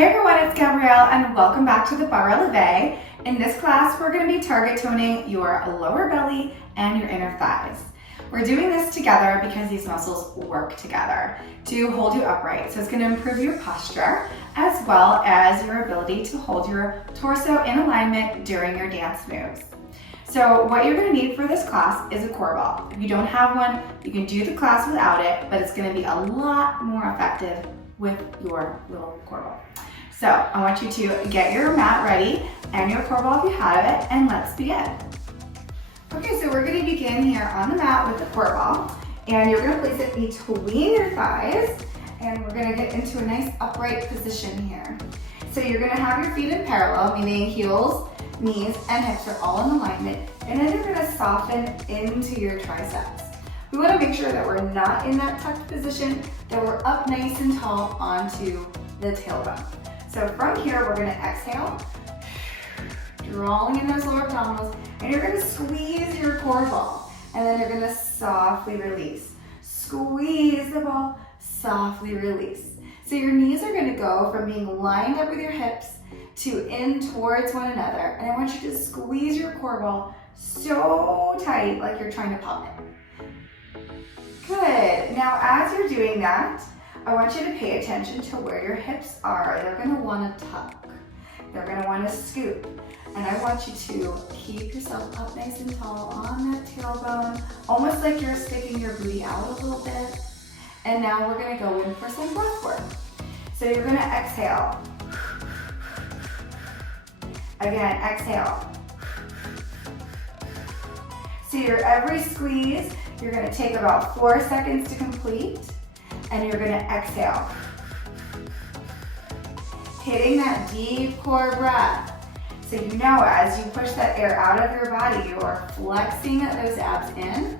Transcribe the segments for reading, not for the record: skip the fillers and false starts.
Hey everyone, it's Gabrielle and welcome back to the barre leve. In this class, we're going to be target toning your lower belly and your inner thighs. We're doing this together because these muscles work together to hold you upright. So it's going to improve your posture as well as your ability to hold your torso in alignment during your dance moves. So what you're going to need for this class is a core ball. If you don't have one, you can do the class without it, but it's going to be a lot more effective with your little core ball. So I want you to get your mat ready and your core ball if you have it, and let's begin. Okay, so we're going to begin here on the mat with the core ball, and you're going to place it between your thighs, and we're going to get into a nice upright position here. So you're going to have your feet in parallel, meaning heels, knees, and hips are all in alignment, and then you're going to soften into your triceps. We want to make sure that we're not in that tucked position, that we're up nice and tall onto the tailbone. So from here, we're going to exhale, drawing in those lower abdominals, and you're going to squeeze your core ball, and then you're going to softly release. Squeeze the ball, softly release. So your knees are going to go from being lined up with your hips to in towards one another, and I want you to squeeze your core ball so tight like you're trying to pop it. Good. Now as you're doing that, I want you to pay attention to where your hips are. They're going to want to tuck. They're going to want to scoop. And I want you to keep yourself up nice and tall on that tailbone, almost like you're sticking your booty out a little bit. And now we're going to go in for some breath work. So you're going to exhale. Again, exhale. So your every squeeze, you're going to take about 4 seconds to complete, and you're going to exhale. Hitting that deep core breath. So you know as you push that air out of your body, you are flexing those abs in,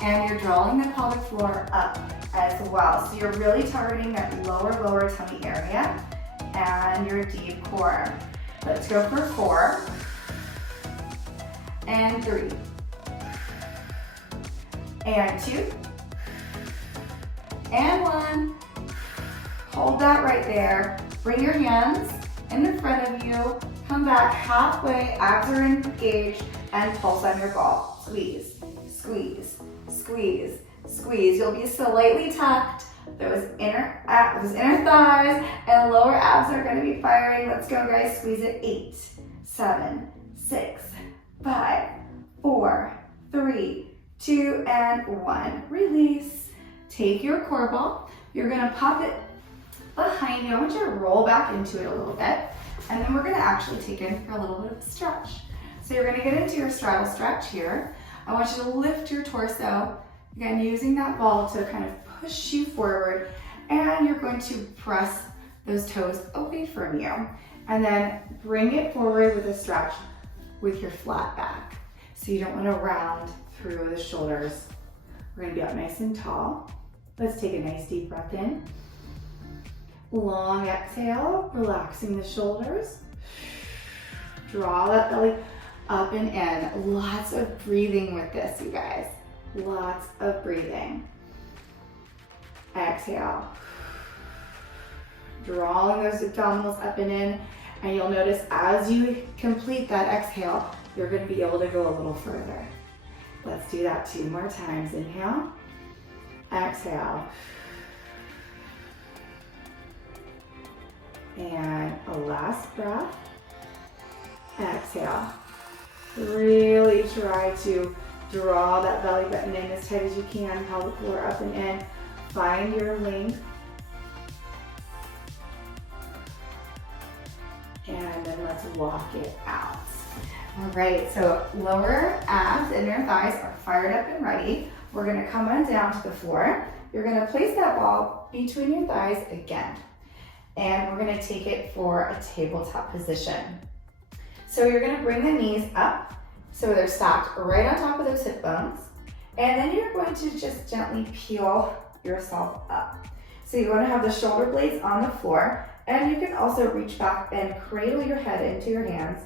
and you're drawing the pelvic floor up as well. So you're really targeting that lower tummy area and your deep core. Let's go for 4 and 3 and 2 and 1. Hold that right there. Bring your hands in front of you. Come back halfway, abs are engaged, and pulse on your ball. Squeeze, squeeze, squeeze, squeeze. You'll be slightly tucked. Those inner thighs and lower abs are going to be firing. Let's go, guys. Squeeze it. 8, 7, 6, 5, 4, 3, 2, and 1. Release. Take your core ball. You're going to pop it behind you. I want you to roll back into it a little bit. And then we're going to actually take in for a little bit of a stretch. So you're going to get into your straddle stretch here. I want you to lift your torso. Again, using that ball to kind of push you forward. And you're going to press those toes away from you. And then bring it forward with a stretch with your flat back. So you don't want to round through the shoulders. We're going to be up nice and tall. Let's take a nice deep breath in. Long exhale, relaxing the shoulders. Draw that belly up and in. Lots of breathing with this, you guys. Lots of breathing. Exhale. Drawing those abdominals up and in. And you'll notice as you complete that exhale, you're going to be able to go a little further. Let's do that 2 more times. Inhale. Exhale. And a last breath. Exhale. Really try to draw that belly button in as tight as you can, pelvic floor up and in. Find your length. And then let's walk it out. All right, so lower abs, inner thighs are fired up and ready. We're gonna come on down to the floor. You're gonna place that ball between your thighs again. And we're gonna take it for a tabletop position. So you're gonna bring the knees up so they're stacked right on top of those hip bones. And then you're going to just gently peel yourself up. So you're gonna have the shoulder blades on the floor, and you can also reach back and cradle your head into your hands.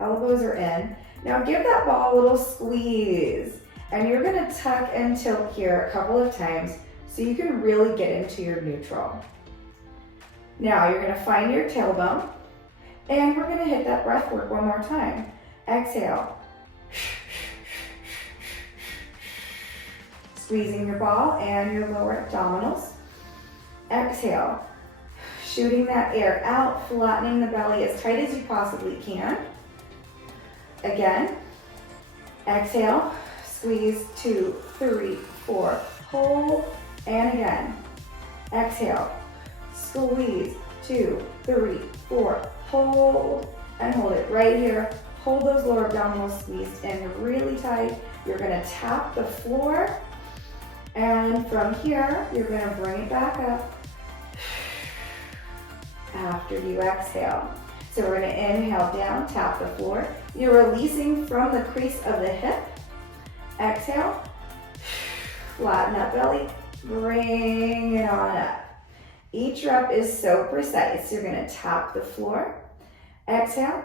Elbows are in. Now give that ball a little squeeze. And you're gonna tuck and tilt here a couple of times so you can really get into your neutral. Now you're gonna find your tailbone, and we're gonna hit that breath work one more time. Exhale. Squeezing your ball and your lower abdominals. Exhale. Shooting that air out, flattening the belly as tight as you possibly can. Again. Exhale. Squeeze, 2, 3, 4. Hold, and again. Exhale. Squeeze, 2, 3, 4. Hold, and hold it right here. Hold those lower abdominals squeezed in really tight. You're gonna tap the floor, and from here, you're gonna bring it back up after you exhale. So we're gonna inhale down, tap the floor. You're releasing from the crease of the hip. Exhale, flatten that belly, bring it on up. Each rep is so precise. You're gonna tap the floor. Exhale,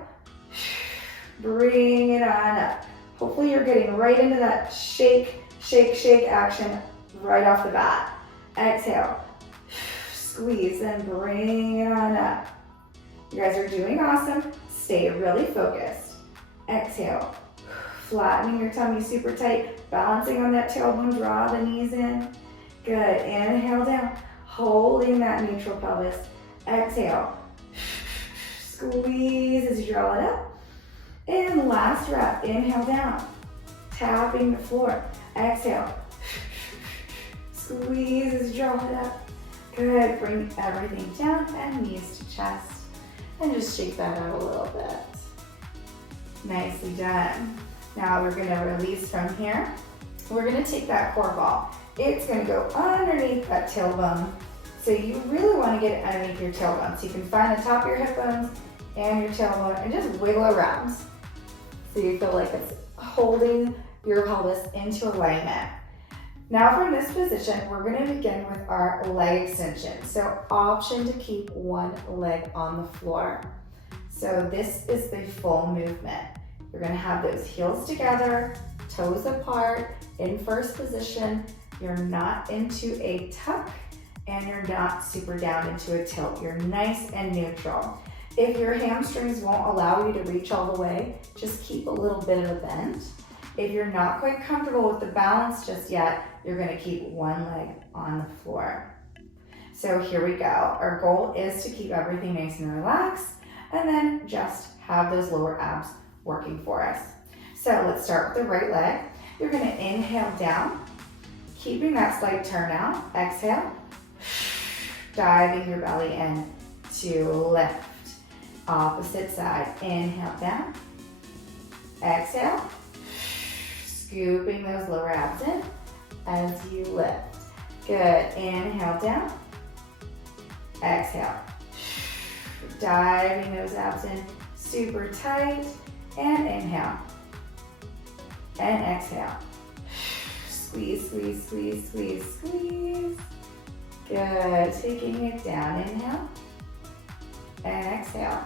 bring it on up. Hopefully you're getting right into that shake, shake, shake action right off the bat. Exhale, squeeze and bring it on up. You guys are doing awesome. Stay really focused. Exhale, flattening your tummy super tight, balancing on that tailbone, draw the knees in. Good, inhale down, holding that neutral pelvis. Exhale, squeeze as you draw it up. And last rep, inhale down, tapping the floor. Exhale, squeeze as you draw it up. Good, bring everything down and knees to chest. And just shake that out a little bit. Nicely done. Now we're gonna release from here. We're gonna take that core ball. It's gonna go underneath that tailbone. So you really wanna get it underneath your tailbone. So you can find the top of your hip bones and your tailbone and just wiggle around. So you feel like it's holding your pelvis into alignment. Now from this position, we're gonna begin with our leg extension. So option to keep one leg on the floor. So this is the full movement. You're gonna have those heels together, toes apart, in first position. You're not into a tuck and you're not super down into a tilt. You're nice and neutral. If your hamstrings won't allow you to reach all the way, just keep a little bit of a bend. If you're not quite comfortable with the balance just yet, you're gonna keep one leg on the floor. So here we go. Our goal is to keep everything nice and relaxed and then just have those lower abs working for us. So let's start with the right leg. You're gonna inhale down, keeping that slight turn out. Exhale, diving your belly in to lift. Opposite side, inhale down. Exhale, scooping those lower abs in as you lift. Good, inhale down. Exhale, diving those abs in super tight. And inhale. And exhale. Squeeze, squeeze, squeeze, squeeze, squeeze. Good, taking it down, inhale. And exhale.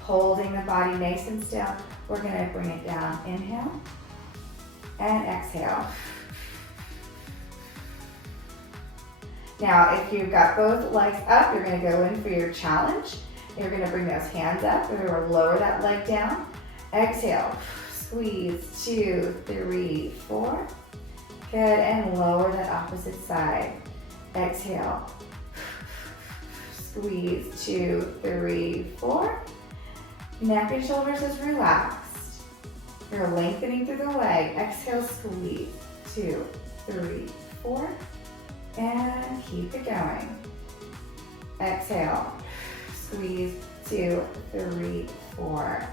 Holding the body nice and still. We're gonna bring it down, inhale. And exhale. Now, if you've got both legs up, you're gonna go in for your challenge. You're gonna bring those hands up. We're gonna lower that leg down. Exhale, squeeze, 2, 3, 4. Good, and lower that opposite side. Exhale, squeeze, 2, 3, 4. Neck and shoulders is relaxed. You're lengthening through the leg. Exhale, squeeze, 2, 3, 4. And keep it going. Exhale, squeeze, 2, 3, 4.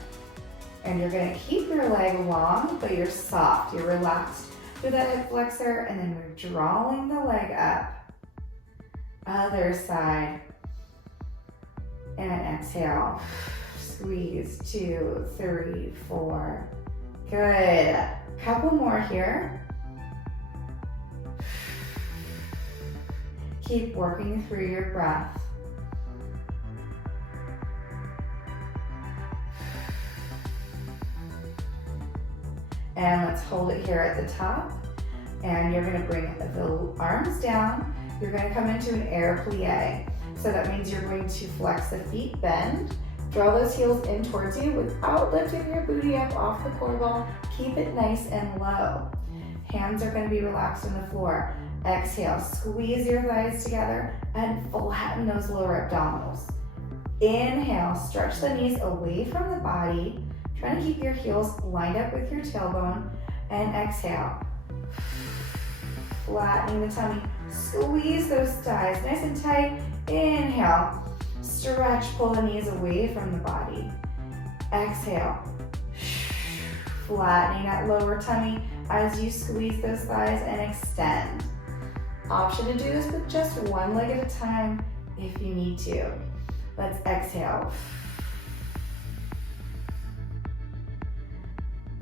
And you're gonna keep your leg long, but you're soft, you're relaxed through that hip flexor, and then we're drawing the leg up. Other side. And exhale, squeeze, 2, 3, 4. Good, couple more here. Keep working through your breath. And let's hold it here at the top. And you're gonna bring the arms down. you're gonna come into an air plie. So that means you're going to flex the feet, bend, draw those heels in towards you without lifting your booty up off the core ball. Keep it nice and low. Hands are gonna be relaxed on the floor. Exhale, squeeze your thighs together and flatten those lower abdominals. Inhale, stretch the knees away from the body, trying to keep your heels lined up with your tailbone, and exhale. Flattening the tummy, squeeze those thighs nice and tight. Inhale, stretch, pull the knees away from the body. Exhale, flattening that lower tummy as you squeeze those thighs and extend. Option to do this with just one leg at a time if you need to. Let's exhale.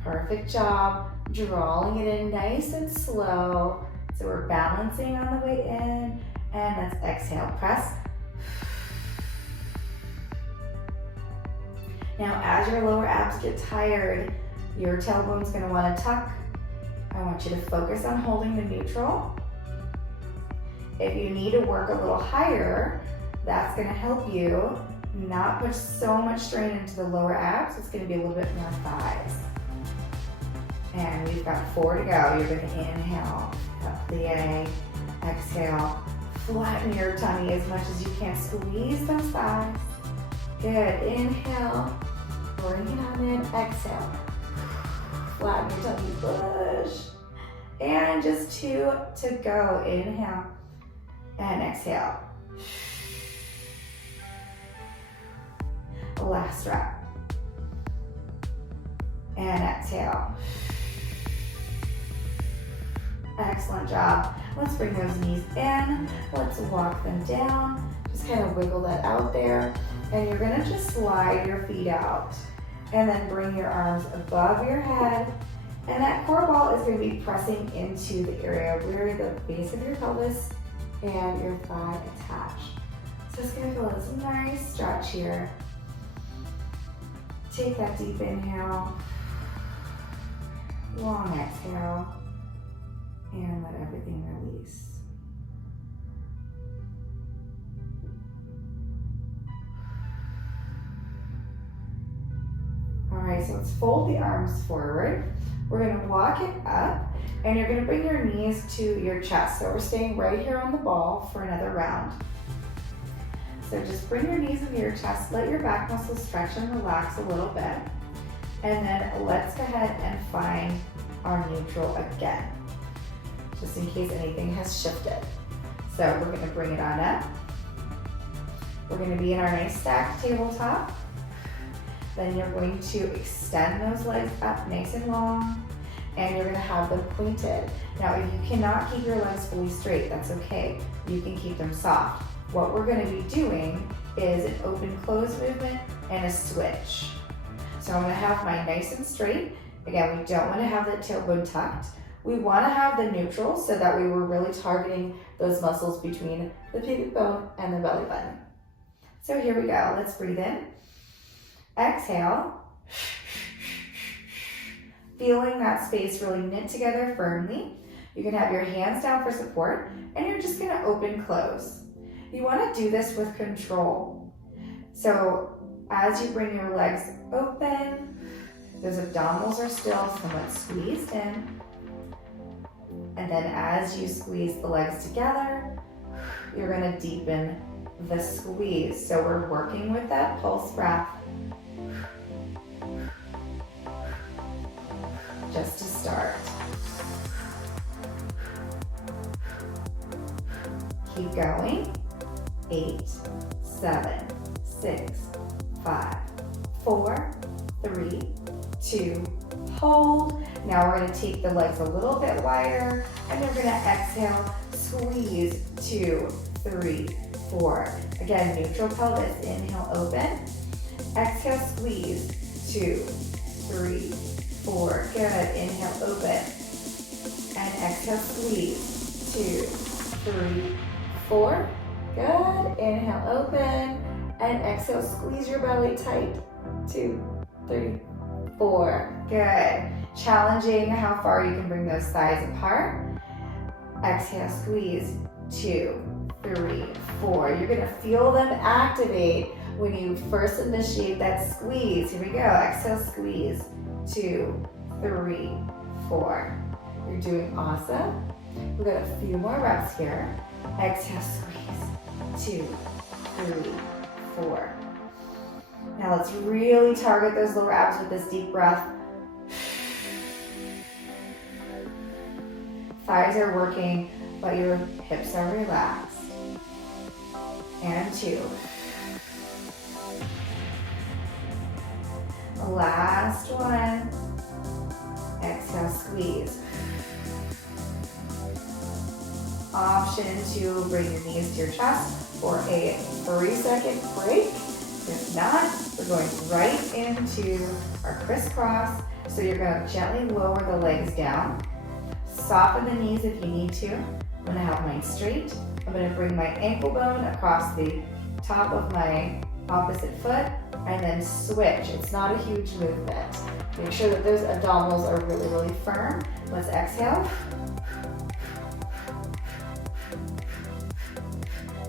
Perfect job, drawing it in nice and slow. So we're balancing on the way in, and let's exhale, press. Now as your lower abs get tired, your tailbone's gonna wanna tuck. I want you to focus on holding the neutral. If you need to work a little higher, that's gonna help you not put so much strain into the lower abs. It's gonna be a little bit more thighs. And we've got 4 to go. You're gonna inhale, plie, exhale, flatten your tummy as much as you can. Squeeze those thighs. Good, inhale, bring it on in, exhale. Flatten your tummy, push. And just 2 to go. Inhale and exhale. Last rep. And exhale. Excellent job. Let's bring those knees in. Let's walk them down. Just kind of wiggle that out there. And you're gonna just slide your feet out. And then bring your arms above your head. And that core ball is gonna be pressing into the area where the base of your pelvis and your thigh attach. So it's gonna feel this nice stretch here. Take that deep inhale, long exhale, and let everything release. All right, so let's fold the arms forward. We're gonna walk it up, and you're gonna bring your knees to your chest. So we're staying right here on the ball for another round. So just bring your knees into your chest, let your back muscles stretch and relax a little bit. And then let's go ahead and find our neutral again, just in case anything has shifted. So we're gonna bring it on up. We're gonna be in our nice stacked tabletop. Then you're going to extend those legs up nice and long, and you're gonna have them pointed. Now, if you cannot keep your legs fully straight, that's okay. You can keep them soft. What we're gonna be doing is an open close movement and a switch. So I'm gonna have mine nice and straight. Again, we don't wanna have that tailbone tucked. We wanna have the neutral so that we were really targeting those muscles between the pubic bone and the belly button. So here we go, let's breathe in. Exhale. Feeling that space really knit together firmly. You can have your hands down for support, and you're just gonna open close. You wanna do this with control. So as you bring your legs open, those abdominals are still somewhat squeezed in. And then as you squeeze the legs together, you're gonna deepen the squeeze. So we're working with that pulse breath. Just to start. Keep going. 8, 7, 6, 5, 4, 3, 2, hold. Now we're gonna take the legs a little bit wider, and we're gonna exhale, squeeze, 2, 3, 4. Again, neutral pelvis, inhale, open. Exhale, squeeze, 2, 3, 4. Good, inhale, open. And exhale, squeeze, 2, 3, 4. Good, inhale, open. And exhale, squeeze your belly tight, 2, 3, 4. Good. Challenging how far you can bring those thighs apart. Exhale, squeeze. 2, 3, 4. You're gonna feel them activate when you first initiate that squeeze. Here we go. Exhale, squeeze. 2, 3, 4. You're doing awesome. We've got a few more reps here. Exhale, squeeze. 2, 3, 4. Now let's really target those lower abs with this deep breath. Thighs are working, but your hips are relaxed. And 2. Last one. Exhale, squeeze. Option to bring your knees to your chest for a 3-second break. If not, we're going right into our crisscross. So you're going to gently lower the legs down. Soften the knees if you need to. I'm going to have mine straight. I'm going to bring my ankle bone across the top of my opposite foot and then switch. It's not a huge movement. Make sure that those abdominals are really, really firm. Let's exhale.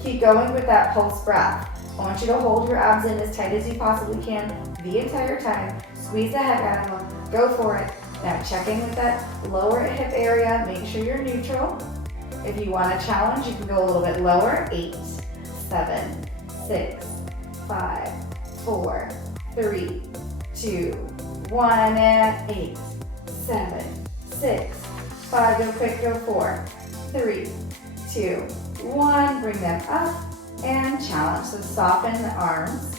Keep going with that pulse breath. I want you to hold your abs in as tight as you possibly can the entire time. Squeeze the heck out of them. Go for it. Now check in with that lower hip area. Make sure you're neutral. If you want to challenge, you can go a little bit lower. 8, 7, 6, 5, 4, 3, 2, 1, and 8, 7, 6, 5. Go quick, go 4, 3, 2, 1. Bring them up and challenge. So soften the arms.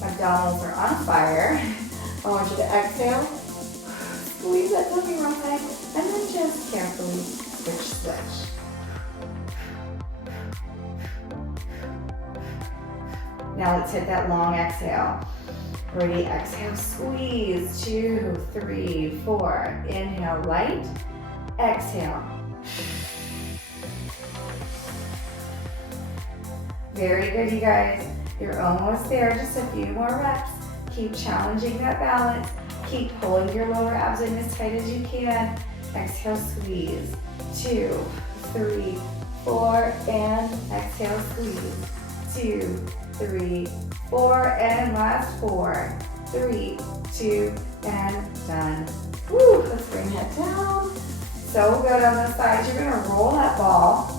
Abdominals are on fire. I want you to exhale. Squeeze that tummy wrong side, and then just carefully switch. Now let's hit that long exhale. Ready, exhale, squeeze. 2, 3, 4. Inhale, light. Exhale. Very good, you guys. You're almost there. Just a few more reps. Keep challenging that balance. Keep pulling your lower abs in as tight as you can. Exhale, squeeze. 2, 3, 4, and exhale, squeeze. 2, 3, 4, and last 4, 3, 2, and done. Woo, let's bring that down. So good on the sides. You're gonna roll that ball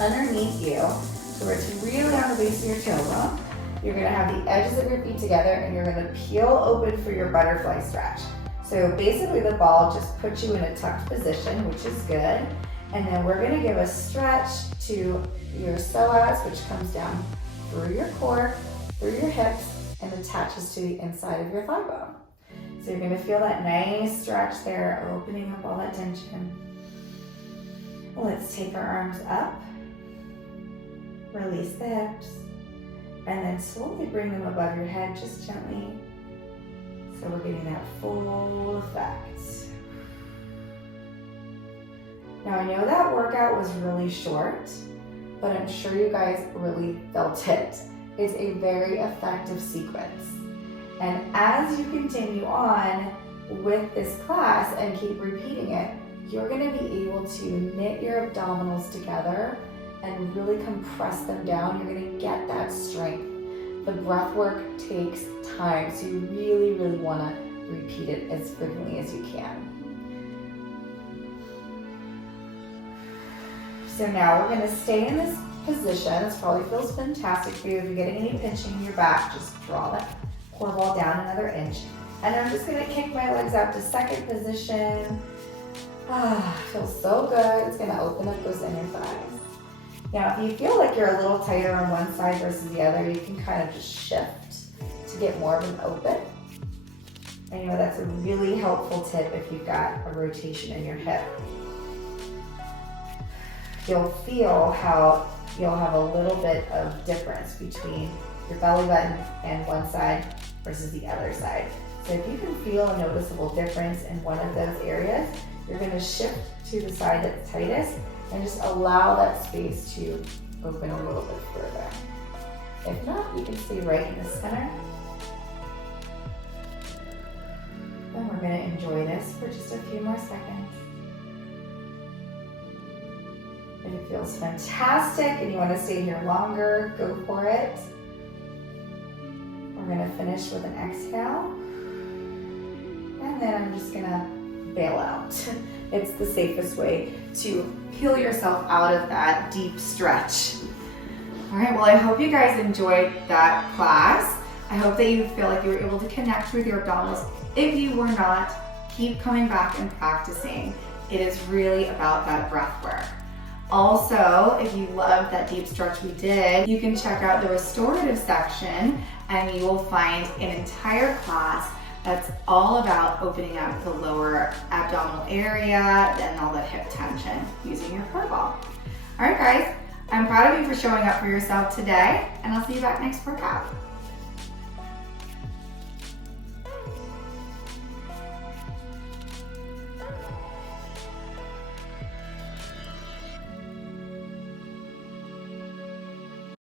underneath you so it's really on the base of your tailbone. You're gonna have the edges of your feet together and you're gonna peel open for your butterfly stretch. So basically the ball just puts you in a tucked position, which is good. And then we're gonna give a stretch to your psoas, which comes down through your core, through your hips, and attaches to the inside of your thigh bone. So you're gonna feel that nice stretch there, opening up all that tension. Let's take our arms up, release the hips, and then slowly bring them above your head, just gently. So we're getting that full effect. Now I know that workout was really short, but I'm sure you guys really felt it. It's a very effective sequence. And as you continue on with this class and keep repeating it, you're gonna be able to knit your abdominals together and really compress them down. You're gonna get that strength. The breath work takes time, so you really, really wanna repeat it as frequently as you can. So now we're gonna stay in this position. This probably feels fantastic for you. If you're getting any pinching in your back, just draw that core ball down another inch. And I'm just gonna kick my legs out to second position. Feels so good. It's gonna open up those inner thighs. Now, if you feel like you're a little tighter on one side versus the other, you can kind of just shift to get more of an open. I know that's a really helpful tip if you've got a rotation in your hip. You'll feel how you'll have a little bit of difference between your belly button and one side versus the other side. So if you can feel a noticeable difference in one of those areas, you're going to shift to the side that's tightest and just allow that space to open a little bit further. If not, you can stay right in the center. Then we're going to enjoy this for just a few more seconds. If it feels fantastic and you want to stay here longer, go for it. We're going to finish with an exhale. And then I'm just going to bail out. It's the safest way to peel yourself out of that deep stretch. All right, well, I hope you guys enjoyed that class. I hope that you feel like you were able to connect with your abdominals. If you were not, keep coming back and practicing. It is really about that breath work. Also, if you loved that deep stretch we did, you can check out the restorative section and you will find an entire class that's all about opening up the lower abdominal area and all that hip tension using your core ball. All right, guys, I'm proud of you for showing up for yourself today, and I'll see you back next workout.